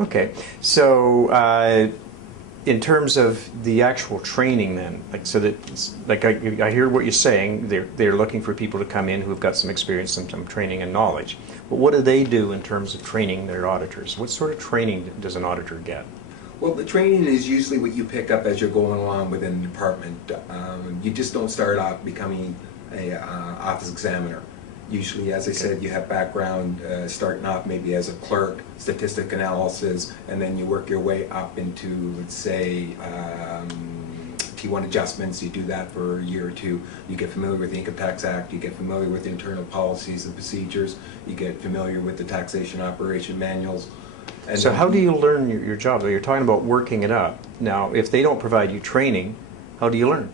Okay, so in terms of the actual training, then, I hear what you're saying. They're looking for people to come in who've got some experience and some training and knowledge. But what do they do in terms of training their auditors? What sort of training does an auditor get? Well, the training is usually what you pick up as you're going along within the department. You just don't start off becoming a office examiner. Usually, as I said, you have background starting off maybe as a clerk, statistic analysis, and then you work your way up into, let's say, T1 adjustments. You do that for a year or two. You get familiar with the Income Tax Act. You get familiar with internal policies and procedures. You get familiar with the taxation operation manuals. And so how do you learn your job? You're talking about working it up. Now, if they don't provide you training, how do you learn?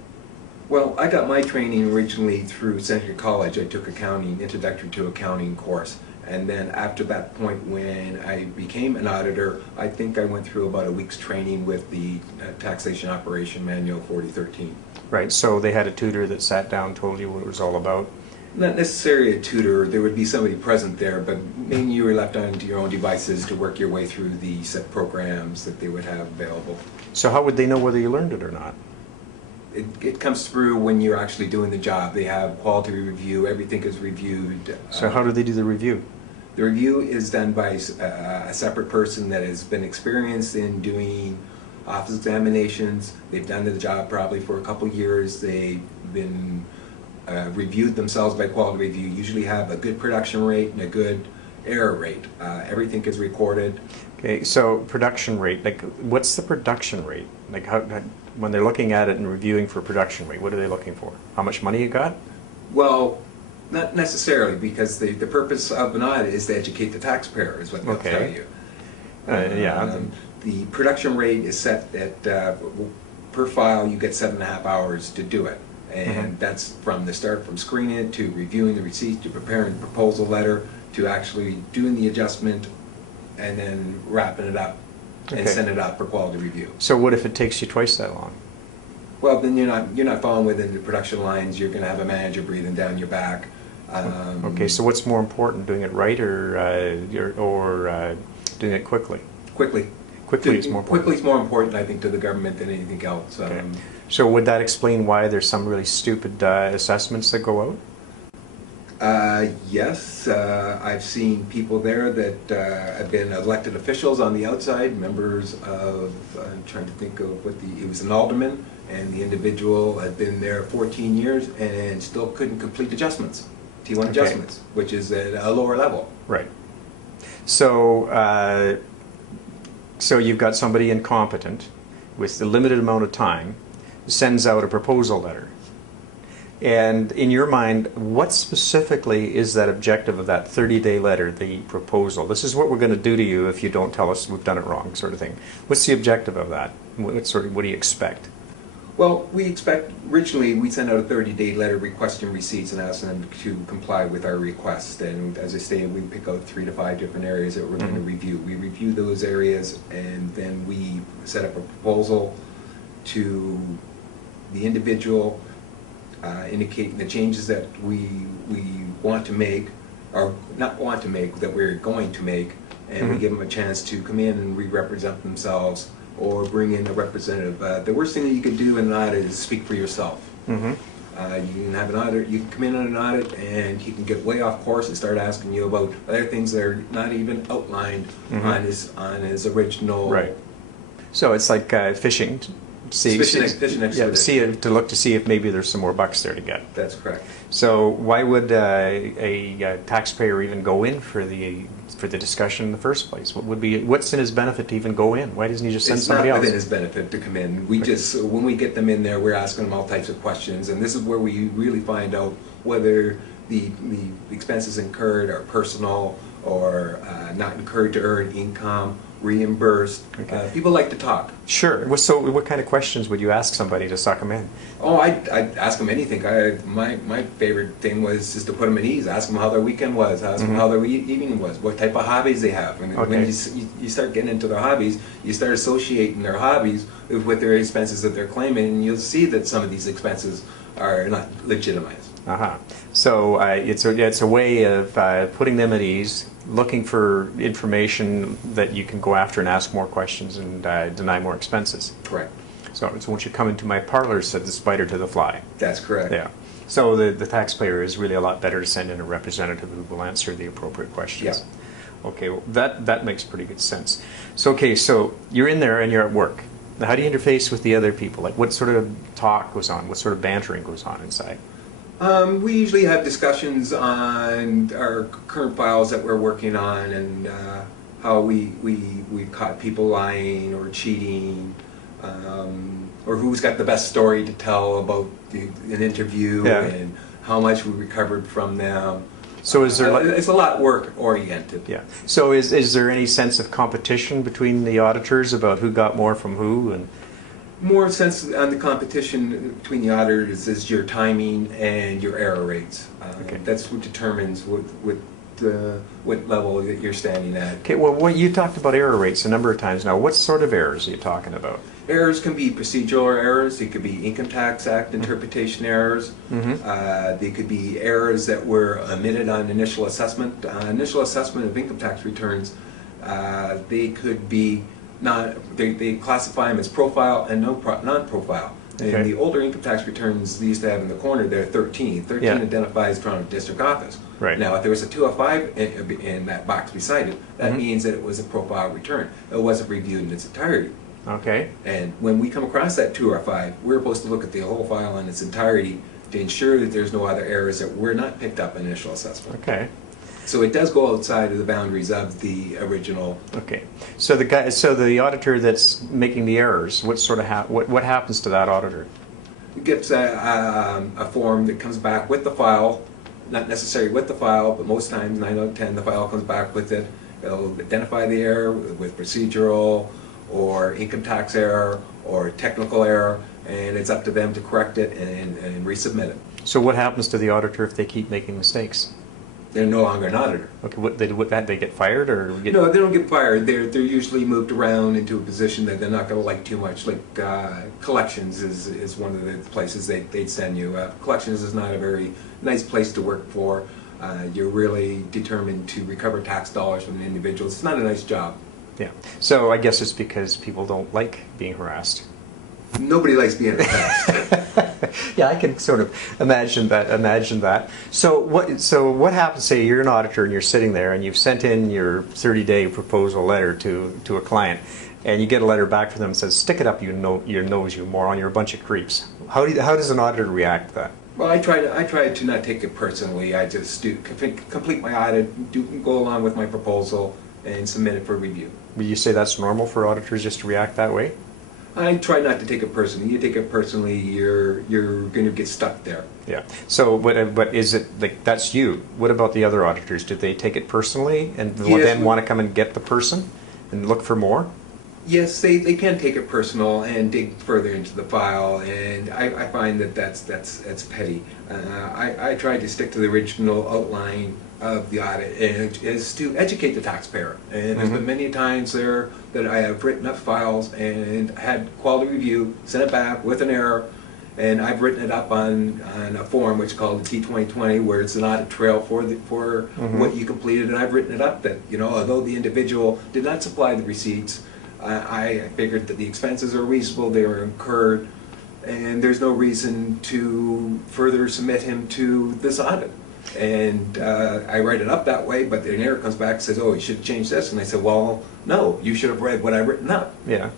Well, I got my training originally through Seneca College. I took accounting, introductory to accounting course. And then after that point, when I became an auditor, I think I went through about a week's training with the Taxation Operation Manual 4013. Right, so they had a tutor that sat down, told you what it was all about? Not necessarily a tutor. There would be somebody present there, but mainly you were left onto your own devices to work your way through the set programs that they would have available. So how would they know whether you learned it or not? It comes through when you're actually doing the job. They have quality review, everything is reviewed. So how do they do the review? The review is done by a separate person that has been experienced in doing office examinations. They've done the job probably for a couple years. They've been reviewed themselves by quality review, usually have a good production rate and a good error rate. Everything is recorded. Okay, so production rate, like what's the production rate? Like how when they're looking at it and reviewing for production rate, what are they looking for? How much money you got? Well, not necessarily, because the purpose of an audit is to educate the taxpayer, is what they'll tell you. The production rate is set at, per file you get 7.5 hours to do it. And that's from the start, from screening it, to reviewing the receipt, to preparing the proposal letter, to actually doing the adjustment, and then wrapping it up and sending it out for quality review. So what if it takes you twice that long? Well, then you're not falling within the production lines. You're going to have a manager breathing down your back. Okay, so what's more important, doing it right or doing it quickly? Quickly. Quickly is more important. Quickly is more important, I think, to the government than anything else. Okay. So would that explain why there's some really stupid assessments that go out? Yes, I've seen people there that have been elected officials on the outside, members of, I'm trying to think of it was an alderman, and the individual had been there 14 years and still couldn't complete adjustments, T1 adjustments, which is at a lower level. Right. So, so you've got somebody incompetent with a limited amount of time, sends out a proposal letter. And in your mind, what specifically is that objective of that 30-day letter, the proposal? This is what we're going to do to you if you don't tell us we've done it wrong, sort of thing. What's the objective of that? What do you expect? Well, we expect, originally we sent out a 30-day letter requesting receipts and asking them to comply with our request. And as I stated, we pick out 3 to 5 different areas that we're going to review. We review those areas, and then we set up a proposal to the individual, indicating the changes that we want to make, or not want to make, that we're going to make, and we give them a chance to come in and re-represent themselves, or bring in a representative. The worst thing that you could do in an audit is speak for yourself. You can have an auditor, you can come in on an audit and he can get way off course and start asking you about other things that are not even outlined on his original. Right. So it's like fishing. Fishing to look to see if maybe there's some more bucks there to get. That's correct. So why would a taxpayer even go in for the discussion in the first place? What's in his benefit to even go in? Why doesn't he just send somebody else? It's not within his benefit to come in. We just, when we get them in there, we're asking them all types of questions, and this is where we really find out whether the expenses incurred are personal or not incurred to earn income, reimbursed. People like to talk. Sure. So what kind of questions would you ask somebody to suck them in? Oh, I'd ask them anything. My favorite thing was just to put them at ease. Ask them how their weekend was. Ask them how their evening was. What type of hobbies they have. And when you start getting into their hobbies, you start associating their hobbies with their expenses that they're claiming, and you'll see that some of these expenses are not legitimized. So it's a way of putting them at ease looking for information that you can go after and ask more questions and deny more expenses. Correct. So it's once you come into my parlor, said the spider to the fly. That's correct. Yeah. So the taxpayer is really a lot better to send in a representative who will answer the appropriate questions. Yeah. Okay, well, that makes pretty good sense. So, okay, so you're in there and you're at work. Now, how do you interface with the other people? Like, what sort of talk goes on? What sort of bantering goes on inside? We usually have discussions on our current files that we're working on and how we've caught people lying or cheating, or who's got the best story to tell about an interview, Yeah. and how much we recovered from them. So is there it's a lot work oriented. Yeah. So is there any sense of competition between the auditors about who got more from who? And More sense on the competition between the auditors is your timing and your error rates. Okay. That's what determines what level that you're standing at. okay, well, you talked about error rates a number of times now. What sort of errors are you talking about? Errors can be procedural errors. They could be Income Tax Act interpretation errors. They could be errors that were omitted on initial assessment. Initial assessment of income tax returns, they could be they classify them as profile and non-profile. Okay. And the older income tax returns they used to have in the corner, they're 13. 13 Yeah. identifies Toronto District Office. Right. Now, if there was a 205 in that box beside it, that means that it was a profile return. It wasn't reviewed in its entirety. Okay. And when we come across that 205, we're supposed to look at the whole file in its entirety to ensure that there's no other errors that were not picked up in initial assessment. Okay. So it does go outside of the boundaries of the original. Okay. So the auditor that's making the errors, what happens to that auditor? It gets a form that comes back with the file, not necessarily with the file, but most times, 9 out of 10, the file comes back with it. It'll identify the error with procedural or income tax error or technical error, and it's up to them to correct it and resubmit it. So what happens to the auditor if they keep making mistakes? They're no longer an auditor. Okay, they get fired or get... No, they don't get fired. They're usually moved around into a position that they're not going to like too much. Like collections is one of the places they'd send you. Collections is not a very nice place to work for. You're really determined to recover tax dollars from an individual. It's not a nice job. Yeah. So I guess it's because people don't like being harassed. Nobody likes being harassed. Yeah, I can sort of imagine that. So what happens, say you're an auditor and you're sitting there and you've sent in your 30-day proposal letter to a client, and you get a letter back from them that says, stick it up your nose, you moron, you're a bunch of creeps. How does an auditor react to that? Well, I try to not take it personally. I just complete my audit, go along with my proposal, and submit it for review. Would you say that's normal for auditors just to react that way? I try not to take it personally. You take it personally, you're going to get stuck there. Yeah. So, but is it like that's you? What about the other auditors? Did they take it personally and then want to come and get the person and look for more? Yes, they can take it personal and dig further into the file, and I find that's petty. I try to stick to the original outline of the audit, and is to educate the taxpayer. And there's been many times there that I have written up files and had quality review, sent it back with an error, and I've written it up on a form which is called the T2020, where it's an audit trail for what you completed, and I've written it up that, although the individual did not supply the receipts, I figured that the expenses are reasonable, they were incurred, and there's no reason to further submit him to this audit. And I write it up that way, but the error comes back and says, oh, you should change this. And I said, well, no, you should have read what I've written up. Yeah.